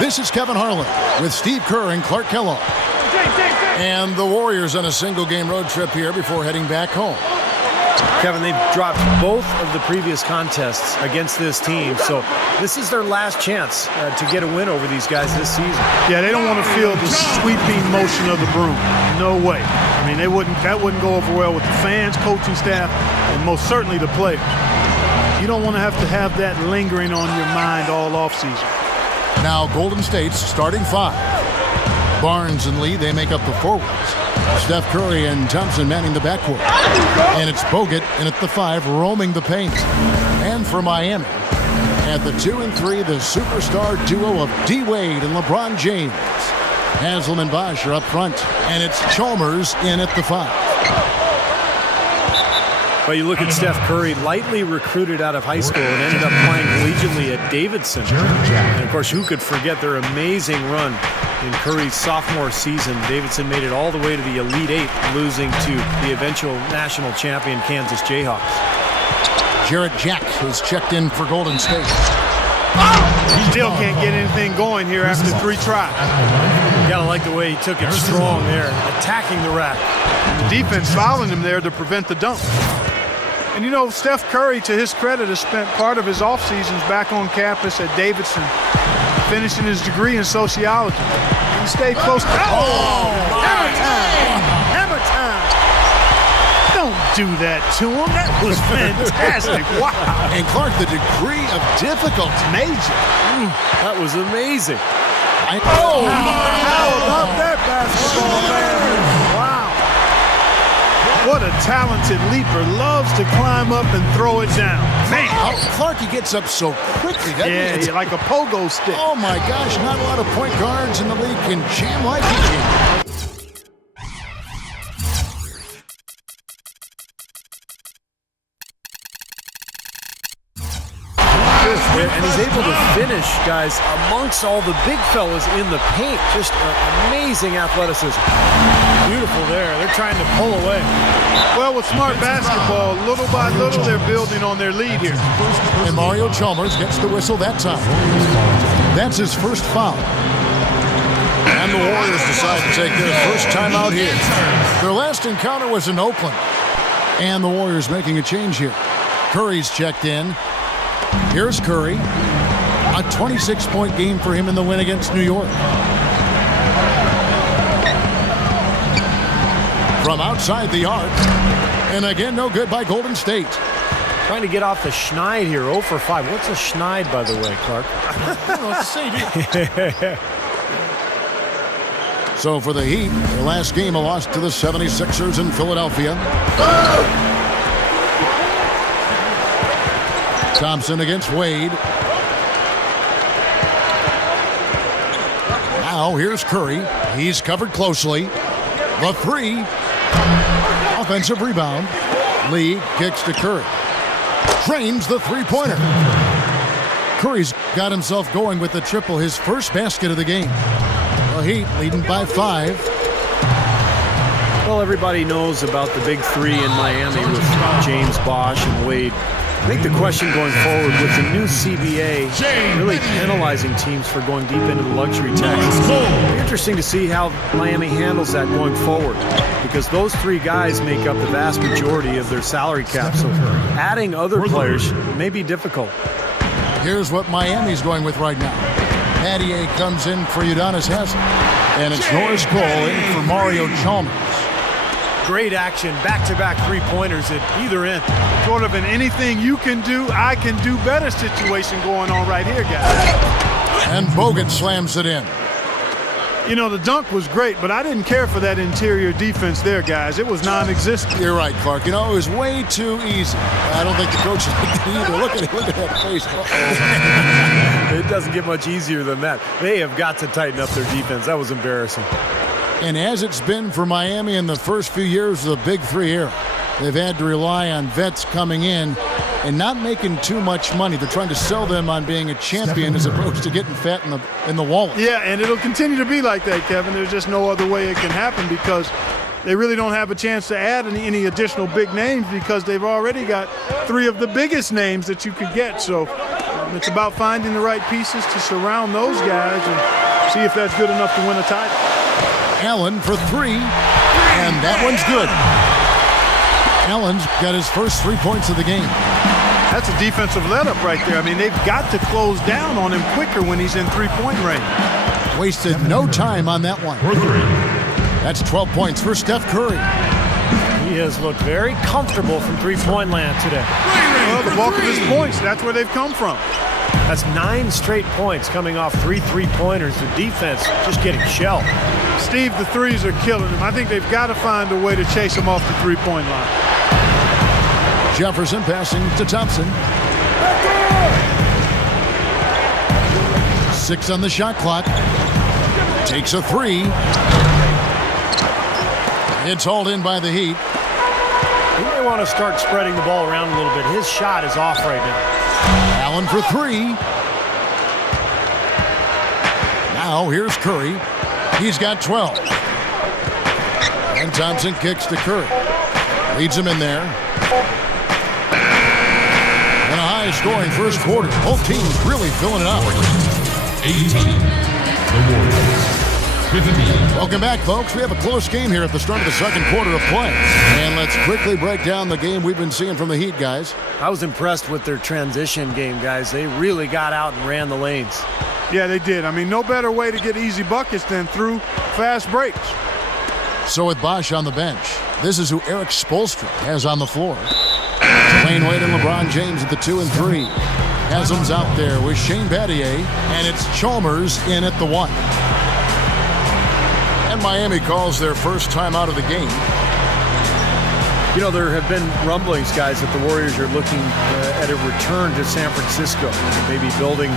This is Kevin Harlan with Steve Kerr and Clark Kellogg. And the Warriors on a single-game road trip here before heading back home. Kevin, they've dropped both of the previous contests against this team, so this is their last chance to get a win over these guys this season. Yeah, they don't want to feel the sweeping motion of the broom. No way. I mean, that wouldn't go over well with the fans, coaching staff, and most certainly the players. You don't want to have that lingering on your mind all offseason. Now Golden State's starting five. Barnes and Lee, they make up the forwards. Steph Curry and Thompson manning the backcourt. And it's Bogut in at the 5, roaming the paint. And for Miami, at the 2 and 3, the superstar duo of D. Wade and LeBron James. Haslam and Bosh are up front. And it's Chalmers in at the 5. But you look at Steph Curry, lightly recruited out of high school and ended up playing collegially at Davidson. And, of course, who could forget their amazing run in Curry's sophomore season? Davidson made it all the way to the Elite Eight, losing to the eventual national champion Kansas Jayhawks. Jarrett Jack is checked in for Golden State. Still can't get anything going here after 3 tries. You gotta like the way he took it strong there, attacking the rack. The defense fouling him there to prevent the dunk. And you know, Steph Curry, to his credit, has spent part of his off seasons back on campus at Davidson, finishing his degree in sociology. He stayed close to hammer time! Hammer time! Don't do that to him. That was fantastic. Wow. And Clark, the degree of difficulty. Major. That was amazing. How about that basketball, man? Wow. What a talented leaper. Loves to climb up and throw it down. Man. Clark, he gets up so quickly. Yeah, like a pogo stick. Oh, my gosh. Not a lot of point guards in the league can jam like he can. And he's able to finish, guys, amongst all the big fellas in the paint. Just amazing athleticism. Beautiful there. They're trying to pull away. Well, with smart basketball, little by little, they're building on their lead here. And Mario Chalmers gets the whistle that time. That's his first foul. And the Warriors decide to take their first time out here. Their last encounter was in Oakland. And the Warriors making a change here. Curry's checked in. Here's Curry. A 26-point game for him in the win against New York. From outside the arc. And again, no good by Golden State. Trying to get off the schneid here, 0 for 5. What's a schneid, by the way, Clark? I don't know what to say, dude. So for the Heat, their last game, a loss to the 76ers in Philadelphia. Thompson against Wade. Now here's Curry. He's covered closely. The 3. Offensive rebound. Lee kicks to Curry. Trains the three-pointer. Curry's got himself going with the triple, his first basket of the game. The Heat leading by 5. Well, everybody knows about the big 3 in Miami with James, Bosh, and Wade. I think the question going forward with the new CBA really penalizing teams for going deep into the luxury tax. It'll be interesting to see how Miami handles that going forward, because those 3 guys make up the vast majority of their salary cap. So adding other players may be difficult. Here's what Miami's going with right now. Pattier comes in for Udonis Haslem. And it's Norris Cole in for Mario Chalmers. Great action, back-to-back three-pointers at either end. Sort of an anything you can do, I can do better situation going on right here, guys. And Bogut slams it in. You know, the dunk was great, but I didn't care for that interior defense there, guys. It was non-existent. You're right, Clark. You know, it was way too easy. I don't think the coach liked it either. Look at that face. It doesn't get much easier than that. They have got to tighten up their defense. That was embarrassing. And as it's been for Miami in the first few years of the Big 3 era, they've had to rely on vets coming in and not making too much money. They're trying to sell them on being a champion as opposed to getting fat in the wallet. Yeah, and it'll continue to be like that, Kevin. There's just no other way it can happen because they really don't have a chance to add any additional big names because they've already got 3 of the biggest names that you could get. So And it's about finding the right pieces to surround those guys and see if that's good enough to win a title. Allen for three, and that one's good. Allen's got his first 3 points of the game. That's a defensive let-up right there. I mean, they've got to close down on him quicker when he's in three-point range. Wasted no time on that one. That's 12 points for Steph Curry. He has looked very comfortable from three-point land today. Well, the bulk of his points, that's where they've come from. That's 9 straight points coming off 3 three-pointers. The defense just getting shelled. Steve, the threes are killing him. I think they've got to find a way to chase him off the three-point line. Jefferson passing to Thompson. 6 on the shot clock. Takes a three. It's hauled in by the Heat. He may want to start spreading the ball around a little bit. His shot is off right now. Allen for three. Now here's Curry. He's got 12. And Thompson kicks to Curry. Leads him in there. And a high-scoring first quarter. Both teams really filling it up. 18. The Warriors. 15. Welcome back, folks. We have a close game here at the start of the second quarter of play. And let's quickly break down the game we've been seeing from the Heat, guys. I was impressed with their transition game, guys. They really got out and ran the lanes. Yeah, they did. I mean, no better way to get easy buckets than through fast breaks. So with Bosh on the bench, this is who Eric Spoelstra has on the floor. Dwayne Wade and LeBron James at the 2 and 3. Haslam's out there with Shane Battier, and it's Chalmers in at the 1. And Miami calls their first time out of the game. You know, there have been rumblings, guys, that the Warriors are looking at a return to San Francisco, maybe building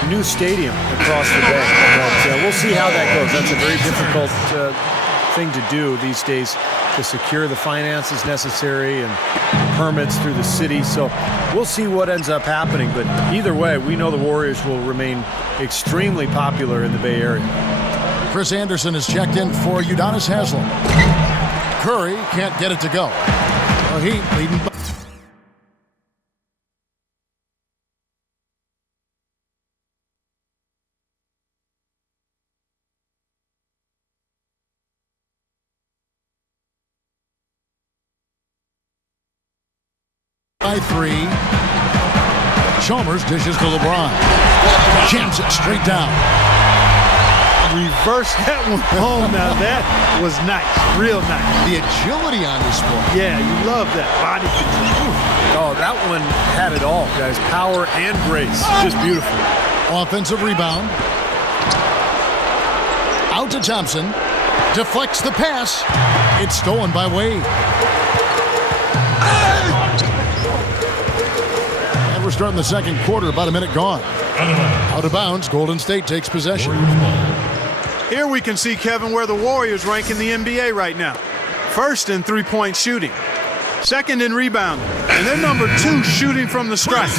a new stadium across the bay. But we'll see how that goes. That's a very difficult thing to do these days, to secure the finances necessary and permits through the city. So we'll see what ends up happening. But either way, we know the Warriors will remain extremely popular in the Bay Area. Chris Anderson is checked in for Udonis Haslem. Curry can't get it to go. The Heat leading by 3. Chalmers dishes to LeBron. Jams it straight down. Reverse that one home. Now that was nice, real nice. The agility on this one. Yeah, you love that body control. Oh, that one had it all, guys. Power and grace. Just beautiful. Offensive rebound. Out to Thompson. Deflects the pass. It's stolen by Wade. And we're starting the second quarter, about a minute gone. Out of bounds, Golden State takes possession. Here we can see, Kevin, where the Warriors rank in the NBA right now. First in three-point shooting. Second in rebounding. And they're number 2 shooting from the stripe.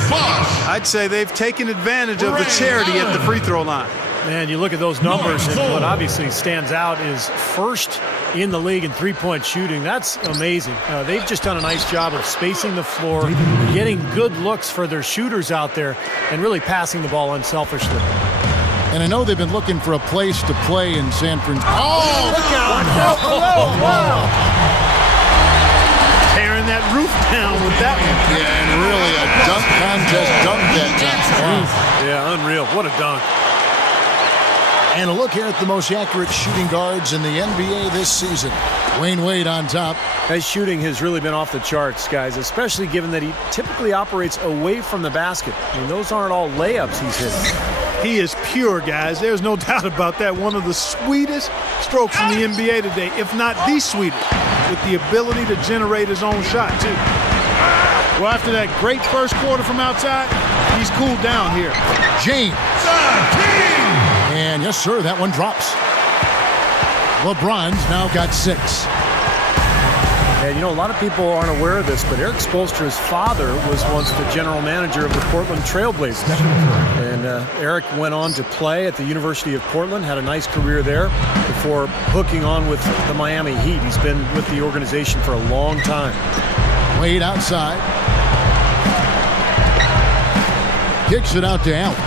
I'd say they've taken advantage of the charity at the free throw line. Man, you look at those numbers, and what obviously stands out is first in the league in three-point shooting. That's amazing. They've just done a nice job of spacing the floor, getting good looks for their shooters out there, and really passing the ball unselfishly. And I know they've been looking for a place to play in San Francisco. Oh, look out. Oh, wow. Tearing that roof down with that one. Yeah, and really a dunk contest dunk that time. Yeah, unreal. What a dunk. And a look here at the most accurate shooting guards in the NBA this season. Dwayne Wade on top. His shooting has really been off the charts, guys, especially given that he typically operates away from the basket. I mean, those aren't all layups he's hitting. He is pure, guys. There's no doubt about that. One of the sweetest strokes in the NBA today, if not the sweetest. with the ability to generate his own shot, too. Well, after that great first quarter from outside, he's cooled down here. James. And yes, sir, that one drops. LeBron's now got 6. And you know, a lot of people aren't aware of this, but Eric Spoelstra's father was once the general manager of the Portland Trail Blazers. And Eric went on to play at the University of Portland, had a nice career there before hooking on with the Miami Heat. He's been with the organization for a long time. Wade outside. Kicks it out to Allen.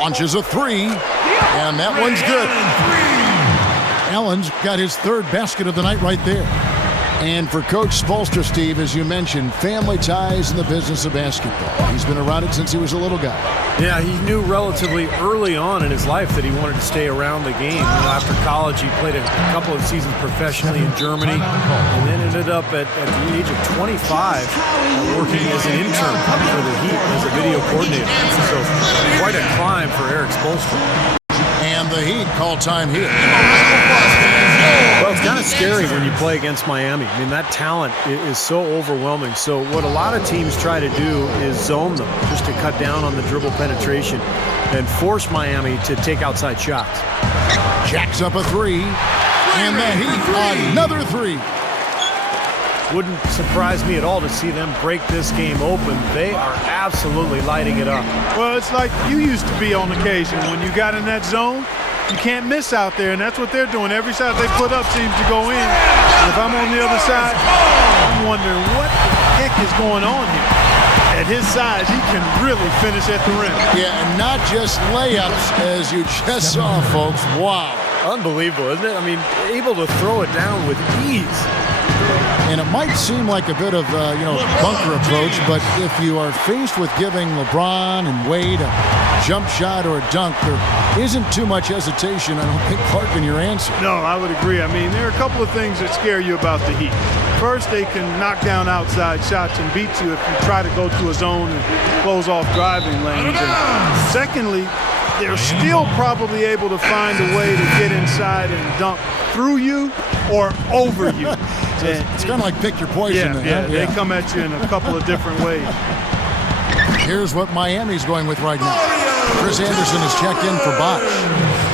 Launches a 3. And that one's good. Allen's got his 3rd basket of the night right there. And for Coach Spoelstra, Steve, as you mentioned, family ties in the business of basketball. He's been around it since he was a little guy. Yeah, he knew relatively early on in his life that he wanted to stay around the game. You know, after college, he played a couple of seasons professionally in Germany, and then ended up at the age of 25 working as an intern for the Heat as a video coordinator. So quite a climb for Eric Spoelstra. And the Heat call time here. Well, it's kind of scary when you play against Miami. I mean, that talent is so overwhelming. So what a lot of teams try to do is zone them just to cut down on the dribble penetration and force Miami to take outside shots. Jacks up a 3. And the Heat, another 3. Wouldn't surprise me at all to see them break this game open. They are absolutely lighting it up. Well, it's like you used to be on occasion. When you got in that zone, you can't miss out there, and that's what they're doing. Every shot they put up seems to go in. And if I'm on the other side, I'm wondering what the heck is going on here. At his size, he can really finish at the rim. Yeah, and not just layups, as you just saw, folks. Wow. Unbelievable, isn't it? I mean, able to throw it down with ease. And it might seem like a bit of bunker approach, but if you are faced with giving LeBron and Wade a jump shot or a dunk, there isn't too much hesitation, I don't think, Clark, in your answer. No, I would agree. I mean, there are a couple of things that scare you about the Heat. First, they can knock down outside shots and beat you if you try to go to a zone and close off driving lanes. And secondly, they're still probably able to find a way to get inside and dunk through you or over you. It's kind of like pick your poison. Yeah, they come at you in a couple of different ways. Here's what Miami's going with right now. Chris Anderson is checked in for Bosch.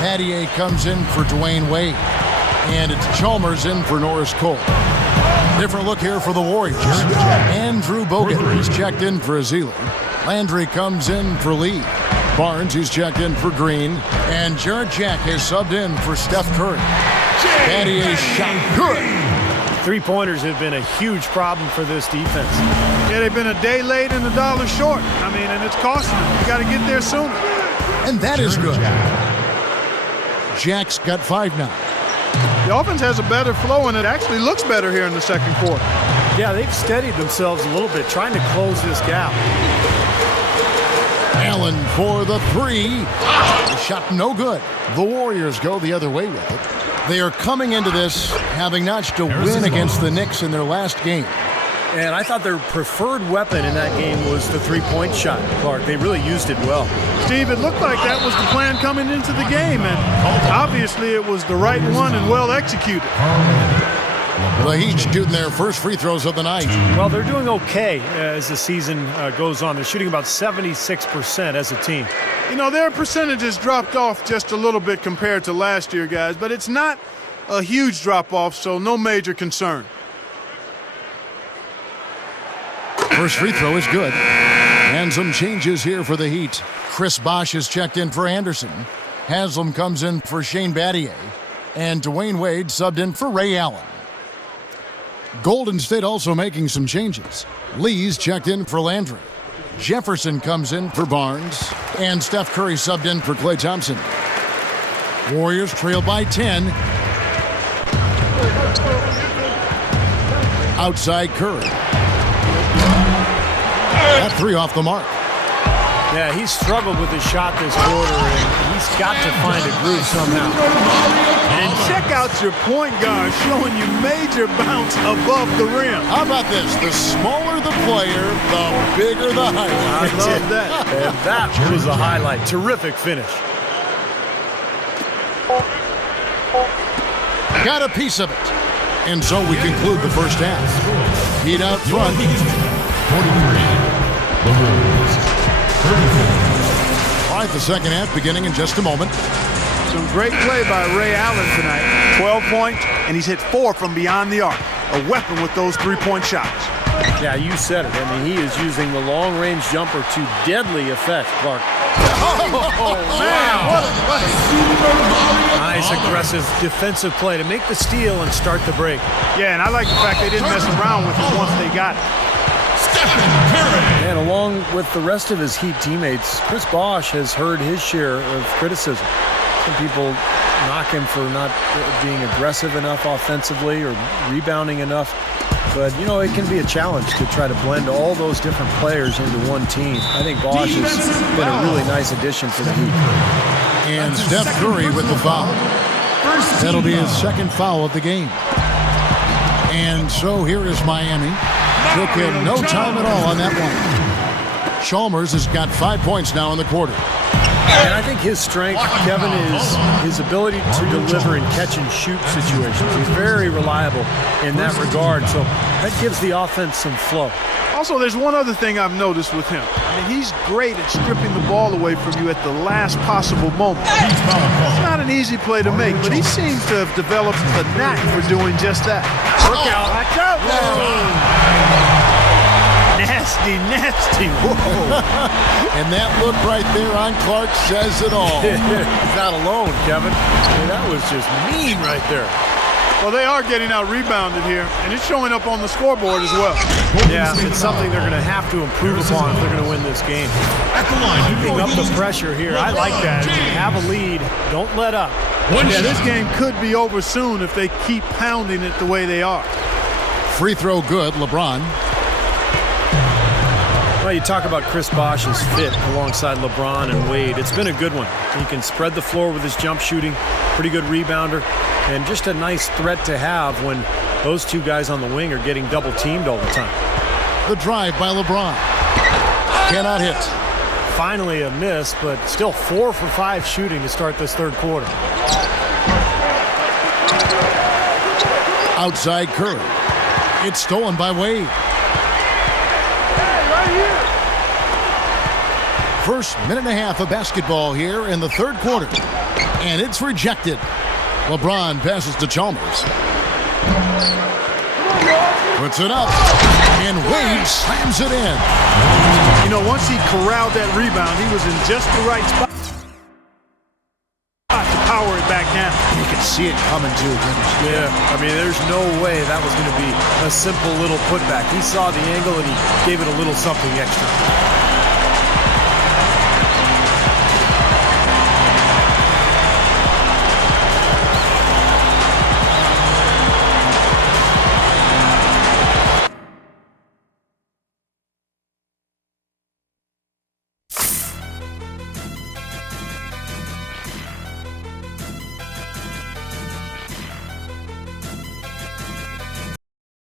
Pattier comes in for Dwayne Wade. And it's Chalmers in for Norris Cole. Different look here for the Warriors. Andrew Bogut is checked in for Azili. Landry comes in for Lee. Barnes, who's checked in for Green. And Jarrett Jack has subbed in for Steph Curry. Pattier shot good. Three-pointers have been a huge problem for this defense. Yeah, they've been a day late and $1 short. I mean, and it's costing them. You got to get there sooner. And that is good. Jack's got 5 now. The offense has a better flow, and it actually looks better here in the second quarter. Yeah, they've steadied themselves a little bit, trying to close this gap. Allen for the 3. The shot no good. The Warriors go the other way with it. They are coming into this having notched a win against the Knicks in their last game. And I thought their preferred weapon in that game was the three-point shot, Clark. They really used it well. Steve, it looked like that was the plan coming into the game, and obviously it was the right one and well executed. The Heat shooting their first free throws of the night. Well, they're doing okay as the season goes on. They're shooting about 76% as a team. You know, their percentages dropped off just a little bit compared to last year, guys, but it's not a huge drop-off, so no major concern. First free throw is good. And some changes here for the Heat. Chris Bosch is checked in for Anderson. Haslam comes in for Shane Battier. And Dwayne Wade subbed in for Ray Allen. Golden State also making some changes. Lee's checked in for Landry. Jefferson comes in for Barnes. And Steph Curry subbed in for Klay Thompson. Warriors trail by 10. Outside Curry. That 3 off the mark. Yeah, he's struggled with his shot this quarter, and he's got to find a groove somehow. And check out your point guard showing you major bounce above the rim. How about this? The smaller the player, the bigger the highlight. I love that. And that was a highlight. Terrific finish. got a piece of it. And so we conclude the first half. Heat out front. 23. The Wolves. 34. All right, the second half beginning in just a moment. Some great play by Ray Allen tonight. 12 points, and he's hit 4 from beyond the arc. A weapon with those three-point shots. Yeah, you said it. I mean, he is using the long-range jumper to deadly effect, Clark. Oh, man, what a play. Nice, aggressive defensive play to make the steal and start the break. Yeah, and I like the fact they didn't mess around with it once they got it. And along with the rest of his Heat teammates, Chris Bosh has heard his share of criticism. Some people knock him for not being aggressive enough offensively or rebounding enough. But, you know, it can be a challenge to try to blend all those different players into one team. I think Bosh has been a really nice addition for the Heat. And Steph Curry with the foul. That'll be his second foul of the game. And so here is Miami. Took him no time at all on that one. Chalmers has got 5 points now in the quarter. And I think his strength, Kevin, is his ability to deliver in catch-and-shoot situations. He's very reliable in that regard, so that gives the offense some flow. Also, there's one other thing I've noticed with him. I mean, he's great at stripping the ball away from you at the last possible moment. It's not an easy play to make, but he seems to have developed a knack for doing just that. Look out. Watch out. Nasty, nasty. Whoa. And that look right there on Clark says it all. He's not alone, Kevin. I mean, that was just mean right there. Well, they are getting out rebounded here, and it's showing up on the scoreboard as well. Yeah, it's something they're going to have to improve upon if they're going to win this game. At the line. Keeping up the pressure here. I like that. If you have a lead, don't let up. Yeah, this game could be over soon if they keep pounding it the way they are. Free throw good, LeBron. Well, you talk about Chris Bosh's fit alongside LeBron and Wade. It's been a good one. He can spread the floor with his jump shooting, pretty good rebounder, and just a nice threat to have when those two guys on the wing are getting double teamed all the time. The drive by LeBron. Cannot hit. Finally a miss, but still 4 for 5 shooting to start this third quarter. Outside Curry. It's stolen by Wade. First minute and a half of basketball here in the third quarter. And it's rejected. LeBron passes to Chalmers. Puts it up. And Wade slams it in. You know, once he corralled that rebound, he was in just the right spot to power it back down. You can see it coming too. Yeah, I mean, there's no way that was going to be a simple little putback. He saw the angle and he gave it a little something extra.